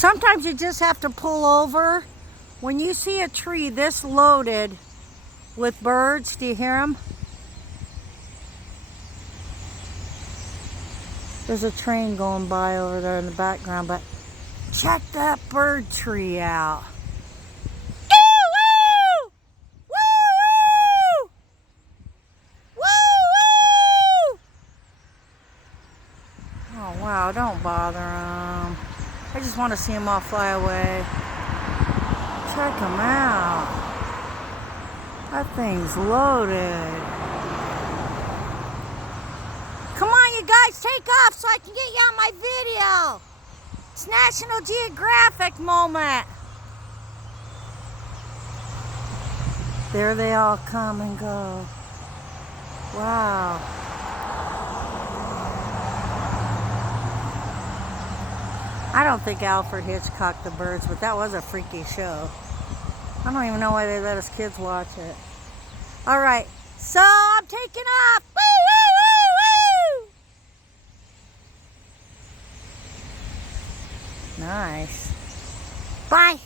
Sometimes you just have to pull over. When you see a tree this loaded with birds, do you hear them? There's a train going by over there in the background, but check that bird tree out. Woo! Woo! Woo! Oh wow, don't bother them. I just want to see them all fly away. Check them out. That thing's loaded. Come on, you guys, take off so I can get you on my video. It's National Geographic moment. There they all come and go. Wow. I don't think Alfred Hitchcock the birds, but that was a freaky show. I don't even know why they let us kids watch it. All right, so I'm taking off. Woo, woo, woo, woo! Nice. Bye.